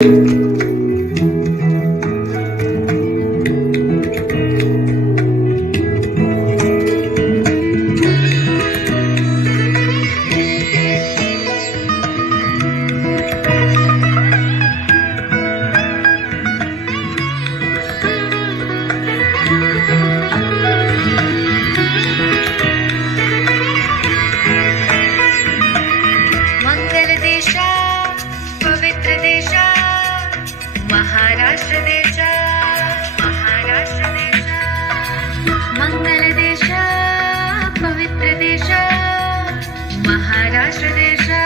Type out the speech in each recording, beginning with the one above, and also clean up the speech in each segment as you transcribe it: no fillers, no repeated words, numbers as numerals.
मंगल देशा पवित्र देशा महाराष्ट्र देशा मंगल देशा पवित्र देशा महाराष्ट्र देशा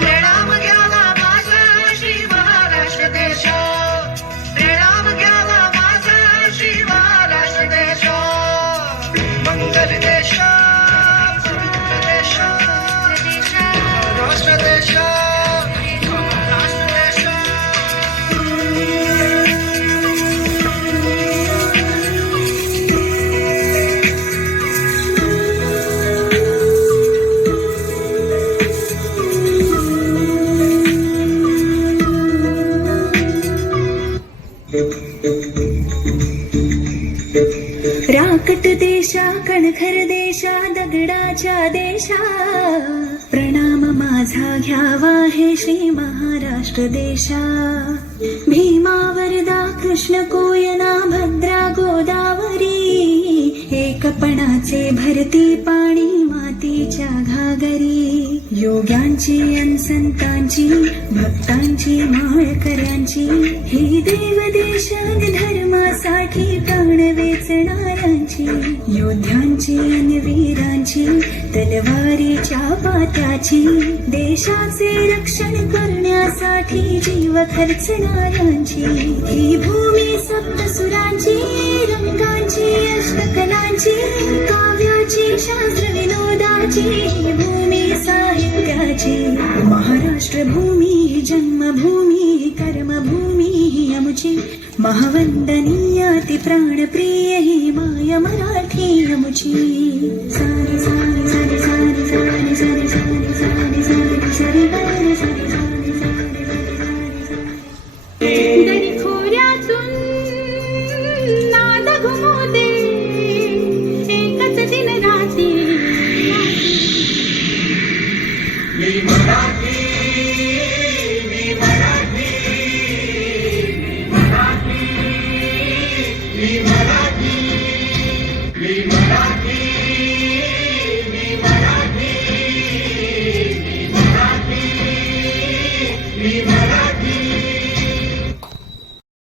प्रणाम घ्यावा माझा श्री महाराष्ट्र देश, प्रणाम घ्यावा माझा श्री महाराष्ट्र देश. मंगल देश पवित्र देश महाराष्ट्र देश. राकट देशा कणखर देशा दगडाच्या देशा, प्रणाम माझा घ्यावा हे श्री महाराष्ट्र देशा. भीमा वरदा कृष्ण कोयना भद्रा गोदावरी, एकपणाचे भरती पाणी मातीच्या घागरी. योग्यांची अन संतांची भक्तांची माळकऱ्यांची, ही देव देशात धर्मासाठी प्राण वेचणाऱ्यांची. योद्ध्यांची अन वीरांची तलवारीच्या पात्याची, देशाचे रक्षण करण्यासाठी जीव खर्चणाऱ्यांची. ही भूमी सप्तसुरांची रंगांची अष्टकलांची, काव्याची शास्त्र विनोदाची, ही भूमी साहित्याची. महाराष्ट्र भूमी जन्मभूमी कर्मभूमी अमुची, महावंदनीय ती प्राणप्रिय ही माय मराठी अमुची. सारी सारी सारी सारी सारी सारी सारी सारी सारी सारी सारी सारी दरी खोऱ्यातून नाद घुमवते एकच दिन राती. मी मराठी, मी मराठी, मी मराठी, मी मराठी.